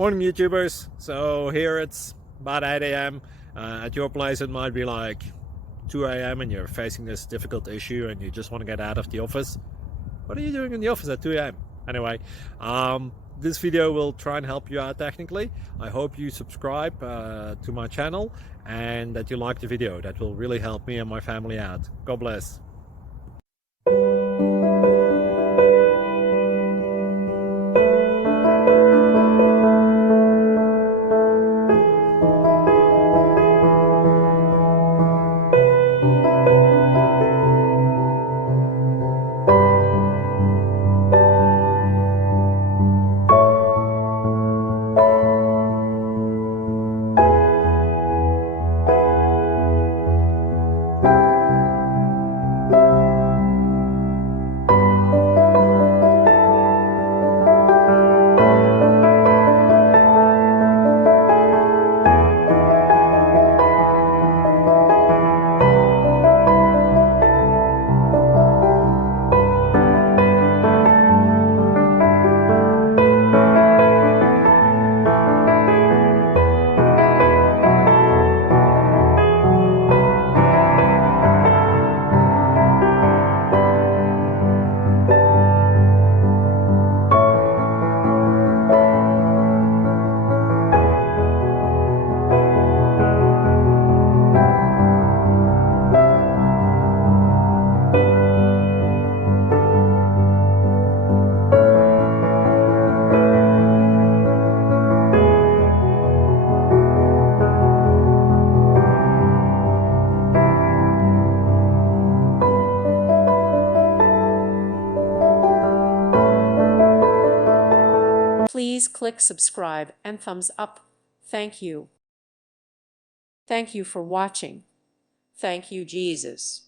Morning YouTubers. So here it's about 8 a.m. At your place it might be like 2 a.m. and you're facing this difficult issue and you just want to get out of the office. What are you doing in the office at 2 a.m.? Anyway, this video will try and help you out technically. I hope you subscribe to my channel and that you like the video. That will really help me and my family out. God bless. Please click subscribe and thumbs up. Thank you. Thank you for watching. Thank you, Jesus.